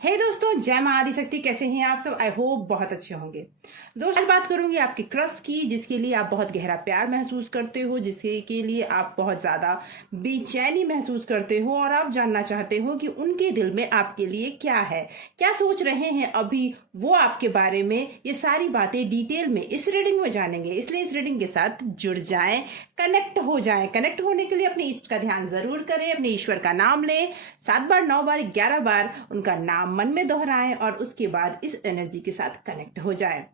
हे दोस्तों, जय मां आदिशक्ति। कैसे हैं आप सब? आई होप बहुत अच्छे होंगे। दोस्तों, बात करूंगी आपके क्रश की, जिसके लिए आप बहुत गहरा प्यार महसूस करते हो, जिसके के लिए आप बहुत ज्यादा बेचैनी महसूस करते हो और आप जानना चाहते हो कि उनके दिल में आपके लिए क्या है, क्या सोच रहे हैं अभी वो आपके बारे में। ये सारी बातें डिटेल में इस रीडिंग में जानेंगे, इसलिए इस रीडिंग के साथ जुड़ जाएं, कनेक्ट हो जाएं। कनेक्ट होने के लिए अपने इष्ट का ध्यान जरूर करें, अपने ईश्वर का नाम लें, 7 बार 9 बार 11 बार उनका नाम मन में दोहराएं और उसके बाद इस एनर्जी के साथ कनेक्ट हो जाएं।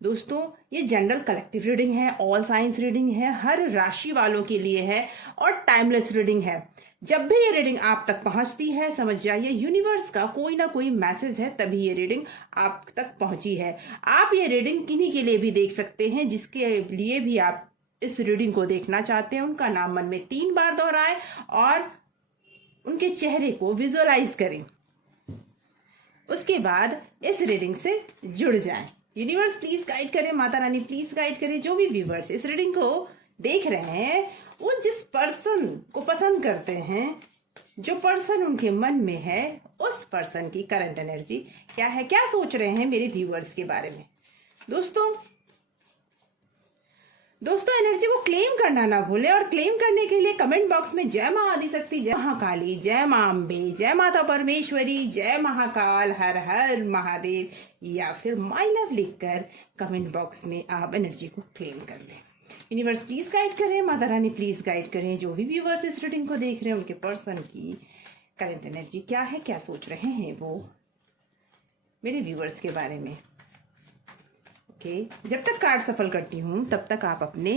दोस्तों, ये जनरल कलेक्टिव रीडिंग है, ऑल साइंस रीडिंग है, हर राशि वालों के लिए है और टाइमलेस रीडिंग है। जब भी ये रीडिंग आप तक पहुंचती है, समझ जाइए यूनिवर्स का कोई ना कोई मैसेज है, तभी ये रीडिंग आप तक पहुंची है। आप ये रीडिंग किन्हीं के लिए भी देख सकते हैं, जिसके लिए भी आप इस रीडिंग को देखना चाहते हैं। उनका नाम मन में 3 बार दोहराएं और उनके चेहरे को विजुअलाइज करें। उसके बाद इस रीडिंग से जुड़ जाएं। यूनिवर्स प्लीज गाइड करें, माता रानी प्लीज गाइड करें। जो भी व्यूवर्स इस रीडिंग को देख रहे हैं, वो जिस पर्सन को पसंद करते हैं, जो पर्सन उनके मन में है, उस पर्सन की करंट एनर्जी क्या है, क्या सोच रहे हैं मेरे व्यूवर्स के बारे में। दोस्तों एनर्जी को क्लेम करना ना भूलें और क्लेम करने के लिए कमेंट बॉक्स में जय मां आदिशक्ति, जय महाकाली, जय मां अम्बे, जय माता परमेश्वरी, जय महाकाल, हर हर महादेव या फिर माय लव लिखकर कमेंट बॉक्स में आप एनर्जी को क्लेम कर लें। यूनिवर्स प्लीज गाइड करें, माता रानी प्लीज गाइड करें। जो भी व्यूवर्स इस रीडिंग को देख रहे हैं, उनके पर्सन की करंट एनर्जी क्या है, क्या सोच रहे हैं वो मेरे व्यूवर्स के बारे में। जब तक कार्ड सफल करती हूं, तब तक आप अपने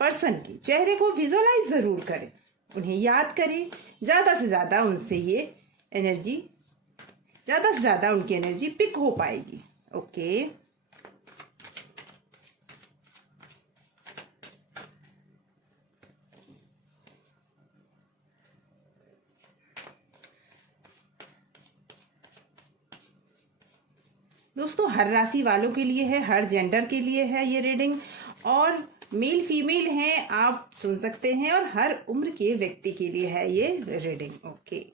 पर्सन के चेहरे को विजुअलाइज जरूर करें, उन्हें याद करें। ज्यादा से ज्यादा उनसे ये एनर्जी, ज्यादा से ज्यादा उनकी एनर्जी पिक हो पाएगी। ओके, दोस्तों हर राशि वालों के लिए है, हर जेंडर के लिए है ये रीडिंग, और मेल फीमेल हैं आप सुन सकते हैं, और हर उम्र के व्यक्ति के लिए है ये reading. Okay,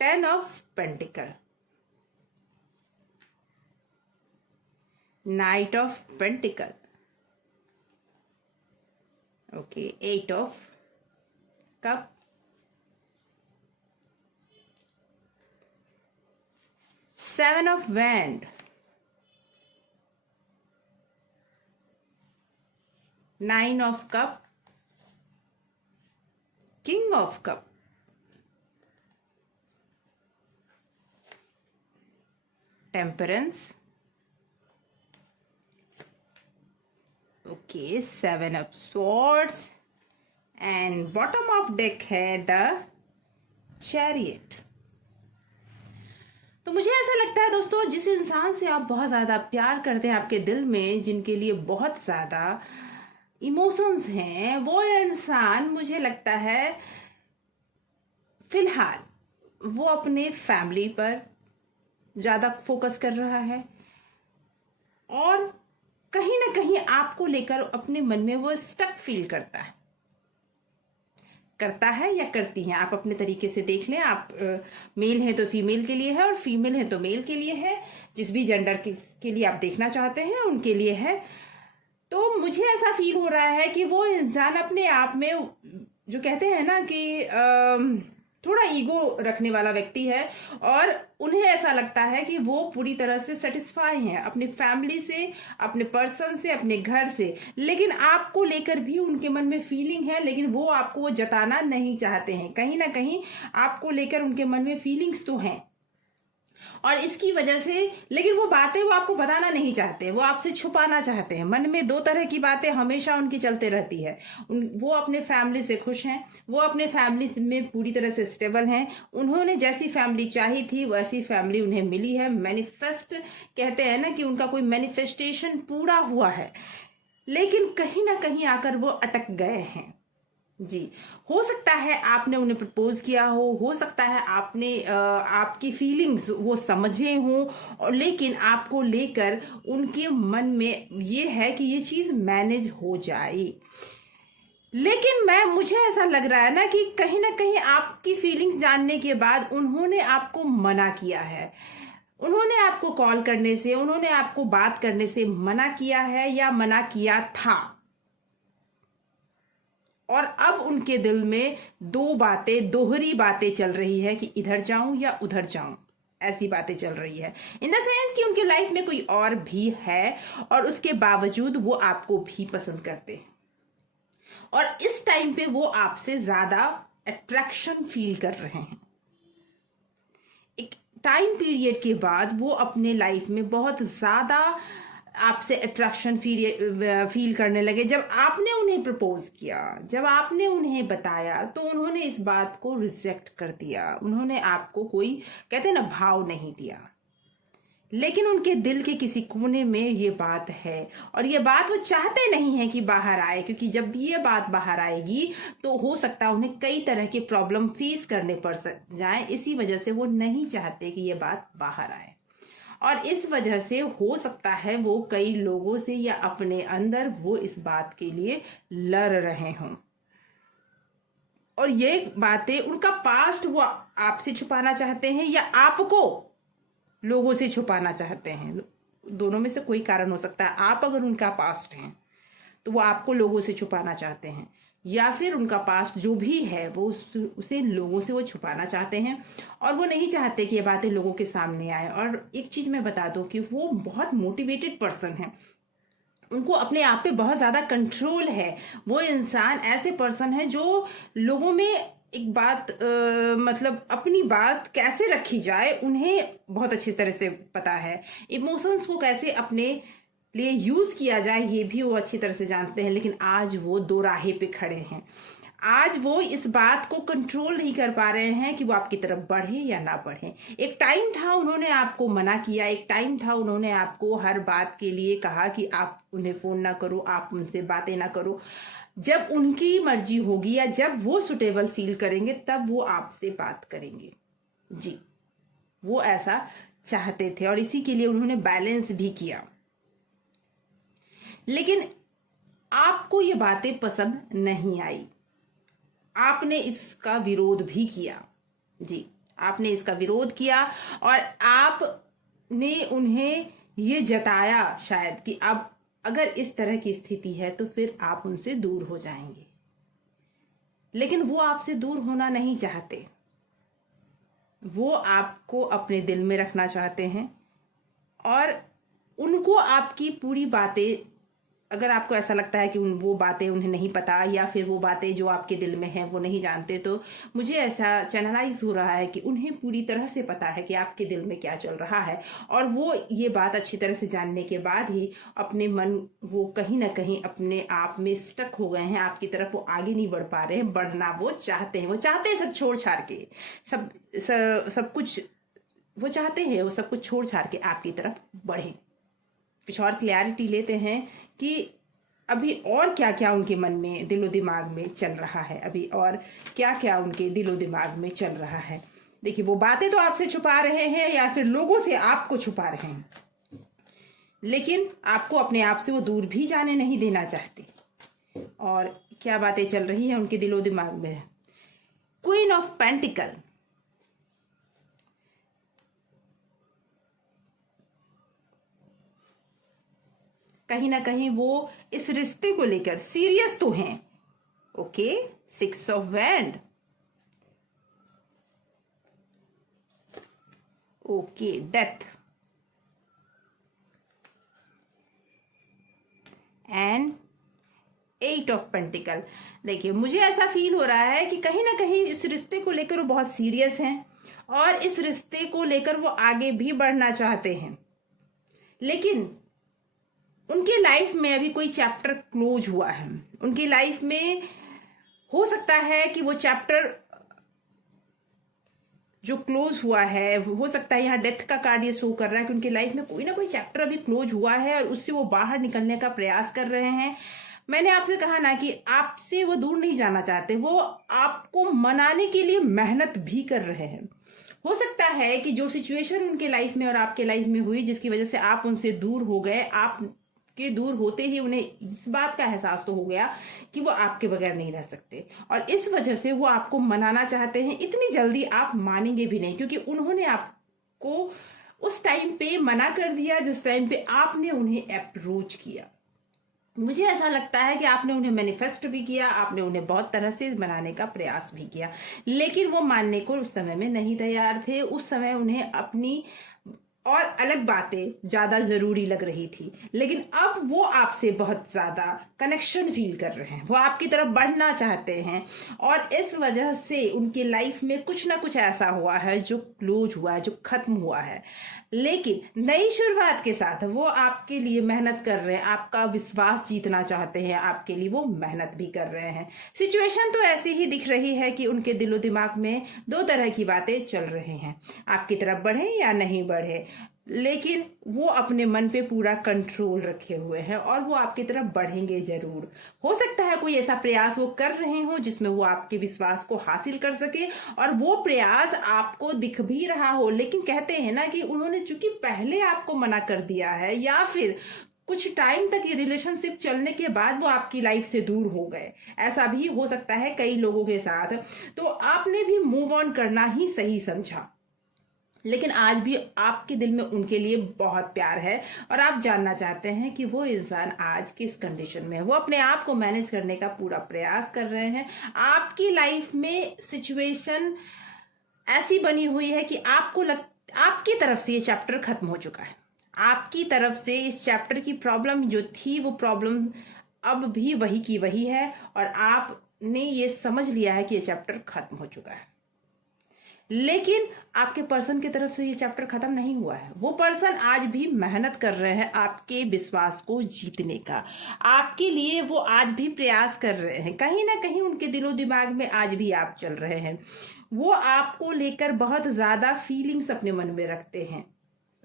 10 of pentacle, night of pentacle, okay, 8 of cup, 7 of wand, 9 of cup, king of cup, temperance, okay, 7 of swords, and bottom of deck है the chariot। तो मुझे ऐसा लगता है दोस्तों, जिस इंसान से आप बहुत ज्यादा प्यार करते हैं आपके दिल में, जिनके लिए बहुत ज्यादा इमोशंस हैं, वो इंसान मुझे लगता है फिलहाल वो अपने फैमिली पर ज्यादा फोकस कर रहा है और कहीं ना कहीं आपको लेकर अपने मन में वो स्टक फील करता है या करती हैं। आप अपने तरीके से देख लें। आप मेल है तो फीमेल के लिए है और फीमेल है तो मेल के लिए है। जिस भी जेंडर के लिए आप देखना चाहते हैं उनके लिए है। तो मुझे ऐसा फील हो रहा है कि वो इंसान अपने आप में, जो कहते हैं ना कि थोड़ा ईगो रखने वाला व्यक्ति है और उन्हें ऐसा लगता है कि वो पूरी तरह से सेटिस्फाई हैं अपनी फैमिली से, अपने पर्सन से, अपने घर से, लेकिन आपको लेकर भी उनके मन में फीलिंग है, लेकिन वो आपको वो जताना नहीं चाहते हैं। कहीं ना कहीं आपको लेकर उनके मन में फीलिंग्स तो हैं और इसकी वजह से, लेकिन वो बातें वो आपको बताना नहीं चाहते, वो आपसे छुपाना चाहते हैं। मन में 2 तरह की बातें हमेशा उनकी चलते रहती है। वो अपने फैमिली से खुश हैं, वो अपने फैमिली में पूरी तरह से स्टेबल हैं। उन्होंने जैसी फैमिली चाही थी वैसी फैमिली उन्हें मिली है। मैनिफेस्ट कहते हैं ना कि उनका कोई मैनिफेस्टेशन पूरा हुआ है, लेकिन कहीं ना कहीं आकर वो अटक गए हैं। जी, हो सकता है आपने उन्हें प्रपोज किया हो सकता है आपने आपकी फीलिंग्स वो समझे हों, और लेकिन आपको लेकर उनके मन में ये है कि ये चीज मैनेज हो जाए। लेकिन मुझे ऐसा लग रहा है ना कहीं आपकी फीलिंग्स जानने के बाद उन्होंने आपको मना किया है, उन्होंने आपको कॉल करने से, उन्होंने आपको बात करने से मना किया है या मना किया था। और अब उनके दिल में दोहरी बातें चल रही है कि इधर जाऊं या उधर जाऊं, ऐसी बातें चल रही है। इन द सेंस कि उनके लाइफ में कोई और भी है और उसके बावजूद वो आपको भी पसंद करते हैं और इस टाइम पे वो आपसे ज्यादा अट्रैक्शन फील कर रहे हैं। एक टाइम पीरियड के बाद वो अपने लाइफ में बहुत ज्यादा आपसे अट्रैक्शन फील करने लगे। जब आपने उन्हें प्रपोज किया, जब आपने उन्हें बताया, तो उन्होंने इस बात को रिजेक्ट कर दिया। उन्होंने आपको कोई, कहते हैं ना, भाव नहीं दिया। लेकिन उनके दिल के किसी कोने में ये बात है और ये बात वो चाहते नहीं है कि बाहर आए, क्योंकि जब ये बात बाहर आएगी तो हो सकता है उन्हें कई तरह के प्रॉब्लम फेस करने पड़ जाए। इसी वजह से वो नहीं चाहते कि ये बात बाहर आए और इस वजह से हो सकता है वो कई लोगों से या अपने अंदर वो इस बात के लिए लड़ रहे हों और ये बातें, उनका पास्ट वो आपसे छुपाना चाहते हैं या आपको लोगों से छुपाना चाहते हैं। दोनों में से कोई कारण हो सकता है। आप अगर उनका पास्ट हैं तो वो आपको लोगों से छुपाना चाहते हैं, या फिर उनका पास्ट जो भी है वो उसे लोगों से वो छुपाना चाहते हैं और वो नहीं चाहते कि ये बातें लोगों के सामने आए। और एक चीज मैं बता दूं कि वो बहुत मोटिवेटेड पर्सन है, उनको अपने आप पे बहुत ज्यादा कंट्रोल है। वो इंसान ऐसे पर्सन है जो लोगों में एक बात मतलब अपनी बात कैसे रखी जाए उन्हें बहुत अच्छी तरह से पता है। इमोशंस को कैसे अपने लिए यूज किया जाए ये भी वो अच्छी तरह से जानते हैं। लेकिन आज वो दो राहे पे खड़े हैं। आज वो इस बात को कंट्रोल नहीं कर पा रहे हैं कि वो आपकी तरफ बढ़े या ना बढ़े। एक टाइम था उन्होंने आपको मना किया, एक टाइम था उन्होंने आपको हर बात के लिए कहा कि आप उन्हें फोन ना करो, आप उनसे बातें ना करो। जब उनकी मर्जी होगी या जब वो सुटेबल फील करेंगे तब वो आपसे बात करेंगे। जी, वो ऐसा चाहते थे और इसी के लिए उन्होंने बैलेंस भी किया। लेकिन आपको ये बातें पसंद नहीं आई, आपने इसका विरोध भी किया। जी, आपने इसका विरोध किया और आपने उन्हें ये जताया शायद कि अब अगर इस तरह की स्थिति है तो फिर आप उनसे दूर हो जाएंगे। लेकिन वो आपसे दूर होना नहीं चाहते, वो आपको अपने दिल में रखना चाहते हैं और उनको आपकी पूरी बातें, अगर आपको ऐसा लगता है कि वो बातें उन्हें नहीं पता या फिर वो बातें जो आपके दिल में हैं वो नहीं जानते, तो मुझे ऐसा चैनलाइज हो रहा है कि उन्हें पूरी तरह से पता है कि आपके दिल में क्या चल रहा है और वो ये बात अच्छी तरह से जानने के बाद ही अपने मन, वो कहीं ना कहीं अपने आप में स्टक हो गए हैं। आपकी तरफ वो आगे नहीं बढ़ पा रहे हैं, बढ़ना वो चाहते हैं। वो चाहते हैं सब छोड़ छाड़ के, सब कुछ वो चाहते हैं, वो सब कुछ छोड़ छाड़ के आपकी तरफ बढ़े। कुछ और क्लैरिटी लेते हैं कि अभी और क्या क्या उनके मन में, दिलो दिमाग में चल रहा है, अभी और क्या क्या उनके दिलो दिमाग में चल रहा है। देखिए, वो बातें तो आपसे छुपा रहे हैं या फिर लोगों से आपको छुपा रहे हैं, लेकिन आपको अपने आप से वो दूर भी जाने नहीं देना चाहते। और क्या बातें चल रही है उनके दिलो दिमाग में। क्वीन ऑफ पेंटिकल, कहीं ना कहीं वो इस रिश्ते को लेकर सीरियस तो हैं। Okay, 6 of wand, okay, death and 8 of pentacle. देखिए, मुझे ऐसा फील हो रहा है कि कहीं ना कहीं इस रिश्ते को लेकर वो बहुत सीरियस हैं और इस रिश्ते को लेकर वो आगे भी बढ़ना चाहते हैं। लेकिन उनके लाइफ में अभी कोई चैप्टर क्लोज हुआ है। उनकी लाइफ में हो सकता है कि वो चैप्टर जो क्लोज हुआ है, हो सकता है यहाँ डेथ का कार्ड ये शो कर रहा है कि उनकी लाइफ में कोई ना कोई चैप्टर अभी क्लोज हुआ है और उससे वो बाहर निकलने का प्रयास कर रहे हैं। मैंने आपसे कहा ना कि आपसे वो दूर नहीं जाना चाहते, वो आपको मनाने के लिए मेहनत भी कर रहे हैं। हो सकता है कि जो सिचुएशन उनके लाइफ में और आपके लाइफ में हुई जिसकी वजह से आप उनसे दूर हो गए, आप के दूर होते ही उन्हें इस बात का एहसास तो हो गया कि वो आपके बगैर नहीं रह सकते, और इस वजह से वो आपको मनाना चाहते हैं। इतनी जल्दी आप मानेंगे भी नहीं, क्योंकि उन्होंने आपको उस टाइम पे मना कर दिया जिस टाइम पे आपने उन्हें अप्रोच किया। मुझे ऐसा लगता है कि आपने उन्हें मैनिफेस्ट भी किया, आपने उन्हें बहुत तरह से मनाने का प्रयास भी किया, लेकिन वो मानने को उस समय में नहीं तैयार थे। उस समय उन्हें अपनी और अलग बातें ज्यादा जरूरी लग रही थी, लेकिन अब वो आपसे बहुत ज्यादा कनेक्शन फील कर रहे हैं, वो आपकी तरफ बढ़ना चाहते हैं, और इस वजह से उनकी लाइफ में कुछ ना कुछ ऐसा हुआ है जो क्लोज हुआ है, जो खत्म हुआ है। लेकिन नई शुरुआत के साथ वो आपके लिए मेहनत कर रहे हैं, आपका विश्वास जीतना चाहते हैं, आपके लिए वो मेहनत भी कर रहे हैं। सिचुएशन तो ऐसी ही दिख रही है कि उनके दिलो दिमाग में दो तरह की बातें चल रही हैं, आपकी तरफ बढ़े या नहीं बढ़े, लेकिन वो अपने मन पे पूरा कंट्रोल रखे हुए हैं और वो आपकी तरफ बढ़ेंगे जरूर। हो सकता है कोई ऐसा प्रयास वो कर रहे हो जिसमें वो आपके विश्वास को हासिल कर सके, और वो प्रयास आपको दिख भी रहा हो, लेकिन कहते हैं ना कि उन्होंने चूंकि पहले आपको मना कर दिया है, या फिर कुछ टाइम तक ये रिलेशनशिप चलने के बाद वो आपकी लाइफ से दूर हो गए, ऐसा भी हो सकता है कई लोगों के साथ। तो आपने भी मूव ऑन करना ही सही समझा, लेकिन आज भी आपके दिल में उनके लिए बहुत प्यार है, और आप जानना चाहते हैं कि वो इंसान आज किस कंडीशन में है। वो अपने आप को मैनेज करने का पूरा प्रयास कर रहे हैं। आपकी लाइफ में सिचुएशन ऐसी बनी हुई है कि आपकी तरफ से ये चैप्टर खत्म हो चुका है। आपकी तरफ से इस चैप्टर की प्रॉब्लम जो थी, वो प्रॉब्लम अब भी वही की वही है, और आपने ये समझ लिया है कि ये चैप्टर खत्म हो चुका है। लेकिन आपके पर्सन की तरफ से ये चैप्टर खत्म नहीं हुआ है। वो पर्सन आज भी मेहनत कर रहे हैं आपके विश्वास को जीतने का, आपके लिए वो आज भी प्रयास कर रहे हैं। कहीं ना कहीं उनके दिलो दिमाग में आज भी आप चल रहे हैं। वो आपको लेकर बहुत ज्यादा फीलिंग्स अपने मन में रखते हैं।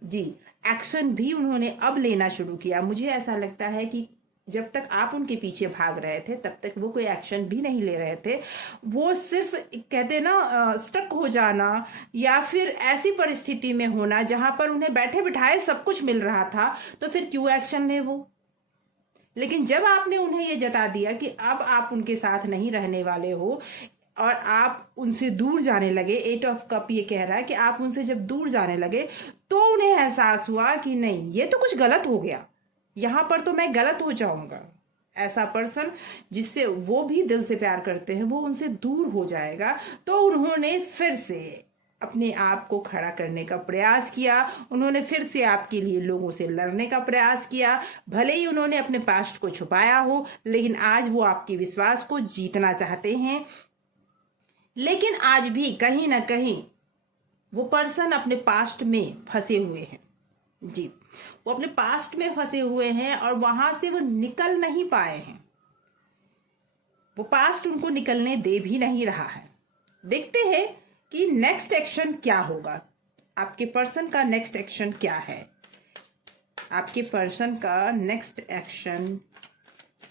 जी, एक्शन भी उन्होंने अब लेना शुरू किया। मुझे ऐसा लगता है कि जब तक आप उनके पीछे भाग रहे थे तब तक वो कोई एक्शन भी नहीं ले रहे थे। वो सिर्फ कहते ना स्टक हो जाना, या फिर ऐसी परिस्थिति में होना जहां पर उन्हें बैठे बिठाए सब कुछ मिल रहा था, तो फिर क्यों एक्शन ले वो। लेकिन जब आपने उन्हें ये जता दिया कि अब आप उनके साथ नहीं रहने वाले हो और आप उनसे दूर जाने लगे, 8 ऑफ कप ये कह रहा है कि आप उनसे जब दूर जाने लगे तो उन्हें एहसास हुआ कि नहीं, ये तो कुछ गलत हो गया, यहां पर तो मैं गलत हो जाऊंगा। ऐसा पर्सन जिससे वो भी दिल से प्यार करते हैं वो उनसे दूर हो जाएगा। तो उन्होंने फिर से अपने आप को खड़ा करने का प्रयास किया, उन्होंने फिर से आपके लिए लोगों से लड़ने का प्रयास किया। भले ही उन्होंने अपने पास्ट को छुपाया हो, लेकिन आज वो आपके विश्वास को जीतना चाहते हैं। लेकिन आज भी कहीं ना कहीं वो पर्सन अपने पास्ट में फंसे हुए हैं। जी, वो अपने पास्ट में फंसे हुए हैं और वहां से वो निकल नहीं पाए हैं। वो पास्ट उनको निकलने दे भी नहीं रहा है। देखते हैं कि नेक्स्ट एक्शन क्या होगा। आपके पर्सन का नेक्स्ट एक्शन क्या है? आपके पर्सन का नेक्स्ट एक्शन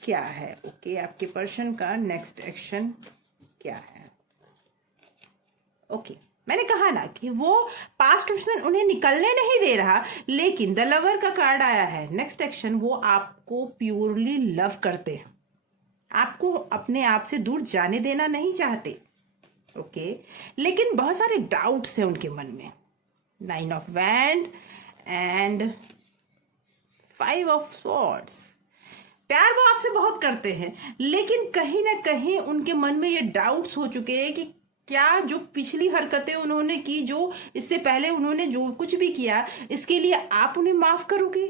क्या है? ओके, आपके पर्सन का नेक्स्ट एक्शन क्या है? ओके, मैंने कहा ना कि वो पास्ट पर्सन उन्हें निकलने नहीं दे रहा, लेकिन द लवर का कार्ड आया है। नेक्स्ट एक्शन, वो आपको प्योरली लव करते हैं, आपको अपने आप से दूर जाने देना नहीं चाहते। ओके, लेकिन बहुत सारे डाउट्स हैं उनके मन में। 9 of wand and 5 of swords. प्यार वो आपसे बहुत करते हैं, लेकिन कहीं ना कहीं उनके मन में ये डाउट्स हो चुके हैं कि क्या जो पिछली हरकतें उन्होंने की, जो इससे पहले उन्होंने जो कुछ भी किया, इसके लिए आप उन्हें माफ करोगे?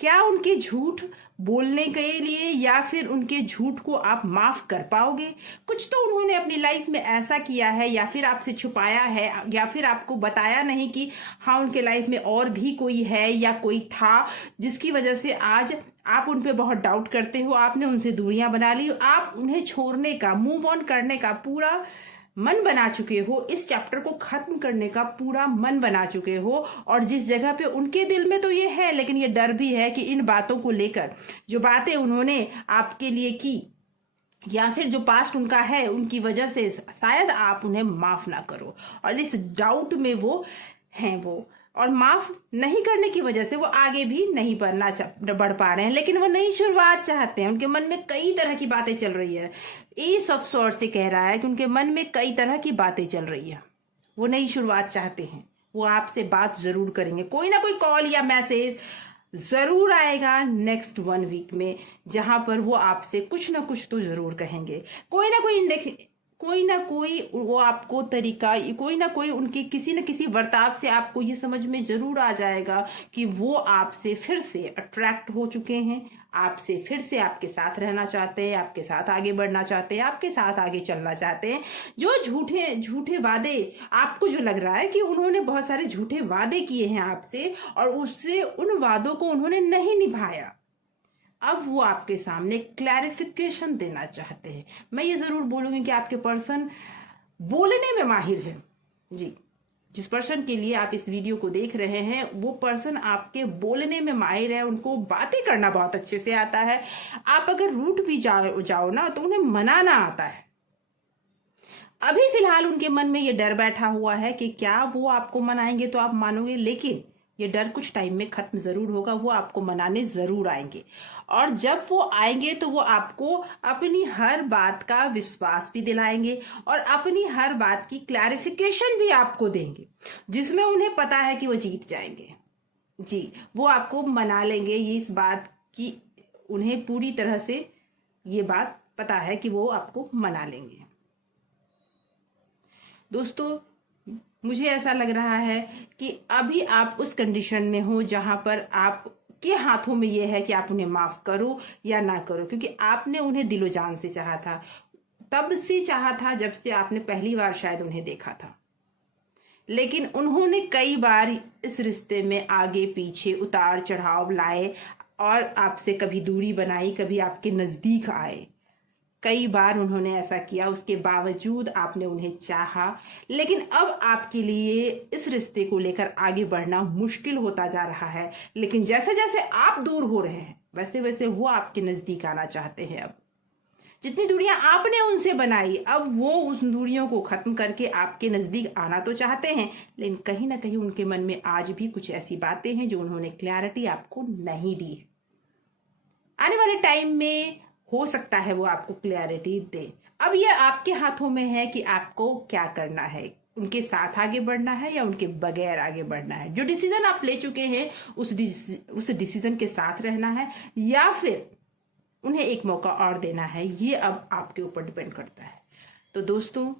क्या उनके झूठ बोलने के लिए या फिर उनके झूठ को आप माफ कर पाओगे? कुछ तो उन्होंने अपनी लाइफ में ऐसा किया है, या फिर आपसे छुपाया है, या फिर आपको बताया नहीं कि हाँ उनके लाइफ में और भी कोई है या कोई था, जिसकी वजह से आज आप उन पे बहुत डाउट करते हो। आपने उनसे दूरियां बना ली, आप उन्हें छोड़ने का, मूव ऑन करने का पूरा मन बना चुके हो, इस चैप्टर को खत्म करने का पूरा मन बना चुके हो। और जिस जगह पे उनके दिल में तो ये है, लेकिन ये डर भी है कि इन बातों को लेकर, जो बातें उन्होंने आपके लिए की या फिर जो पास्ट उनका है, उनकी वजह से शायद आप उन्हें माफ ना करो। और इस डाउट में वो हैं। वो और माफ नहीं करने की वजह से वो आगे भी नहीं बढ़ पा रहे हैं, लेकिन वो नई शुरुआत चाहते हैं। उनके मन में कई तरह की बातें चल रही है। एस ऑफ स्वॉर्ड्स से कह रहा है कि उनके मन में कई तरह की बातें चल रही है। वो नई शुरुआत चाहते हैं। वो आपसे बात जरूर करेंगे, कोई ना कोई कॉल या मैसेज जरूर आएगा नेक्स्ट 1 वीक में, जहां पर वो आपसे कुछ ना कुछ तो जरूर कहेंगे। कोई ना कोई वो आपको तरीका, कोई ना कोई उनके किसी न किसी बर्ताव से आपको ये समझ में जरूर आ जाएगा कि वो आपसे फिर से अट्रैक्ट हो चुके हैं, आपसे फिर से आपके साथ रहना चाहते हैं, आपके साथ आगे बढ़ना चाहते हैं, आपके साथ आगे चलना चाहते हैं। जो झूठे वादे आपको जो लग रहा है कि उन्होंने बहुत सारे झूठे वादे किए हैं आपसे और उससे उन वादों को उन्होंने नहीं निभाया, अब वो आपके सामने क्लैरिफिकेशन देना चाहते हैं। मैं ये जरूर बोलूंगी कि आपके पर्सन बोलने में माहिर है। जी, जिस पर्सन के लिए आप इस वीडियो को देख रहे हैं वो पर्सन आपके बोलने में माहिर है। उनको बातें करना बहुत अच्छे से आता है। आप अगर रूठ भी जाओ ना तो उन्हें मनाना आता है। अभी फिलहाल उनके मन में ये डर बैठा हुआ है कि क्या वो आपको मनाएंगे तो आप मानोगे, लेकिन ये डर कुछ टाइम में खत्म जरूर होगा। वो आपको मनाने जरूर आएंगे और जब वो आएंगे तो वो आपको अपनी हर बात का विश्वास भी दिलाएंगे और अपनी हर बात की क्लैरिफिकेशन भी आपको देंगे, जिसमें उन्हें पता है कि वो जीत जाएंगे। जी, वो आपको मना लेंगे। ये इस बात की उन्हें पूरी तरह से ये बात पता है कि वो आपको मना लेंगे। दोस्तों, मुझे ऐसा लग रहा है कि अभी आप उस कंडीशन में हो जहां पर आपके हाथों में यह है कि आप उन्हें माफ करो या ना करो, क्योंकि आपने उन्हें दिलो जान से चाहा था। तब से चाहा था जब से आपने पहली बार शायद उन्हें देखा था, लेकिन उन्होंने कई बार इस रिश्ते में आगे पीछे उतार चढ़ाव लाए और आपसे कभी दूरी बनाई, कभी आपके नजदीक आए। कई बार उन्होंने ऐसा किया, उसके बावजूद आपने उन्हें चाहा। लेकिन अब आपके लिए इस रिश्ते को लेकर आगे बढ़ना मुश्किल होता जा रहा है। लेकिन जैसे जैसे आप दूर हो रहे हैं वैसे वैसे वो आपके नजदीक आना चाहते हैं। अब जितनी दूरियां आपने उनसे बनाई, अब वो उस दूरियों को खत्म करके आपके नजदीक आना तो चाहते हैं, लेकिन कहीं ना कहीं उनके मन में आज भी कुछ ऐसी बातें हैं जो उन्होंने क्लैरिटी आपको नहीं दी है। आने वाले टाइम में हो सकता है वो आपको क्लैरिटी दे। अब ये आपके हाथों में है कि आपको क्या करना है, उनके साथ आगे बढ़ना है या उनके बगैर आगे बढ़ना है। जो डिसीजन आप ले चुके हैं उस डिसीजन के साथ रहना है या फिर उन्हें एक मौका और देना है, ये अब आपके ऊपर डिपेंड करता है। तो दोस्तों,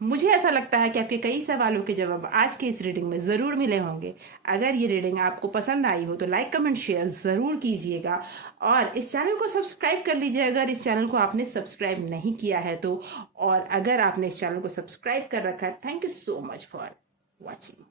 मुझे ऐसा लगता है कि आपके कई सवालों के जवाब आज के इस रीडिंग में जरूर मिले होंगे। अगर ये रीडिंग आपको पसंद आई हो तो लाइक कमेंट शेयर जरूर कीजिएगा और इस चैनल को सब्सक्राइब कर लीजिए अगर इस चैनल को आपने सब्सक्राइब नहीं किया है तो। और अगर आपने इस चैनल को सब्सक्राइब कर रखा है, thank you so much for watching.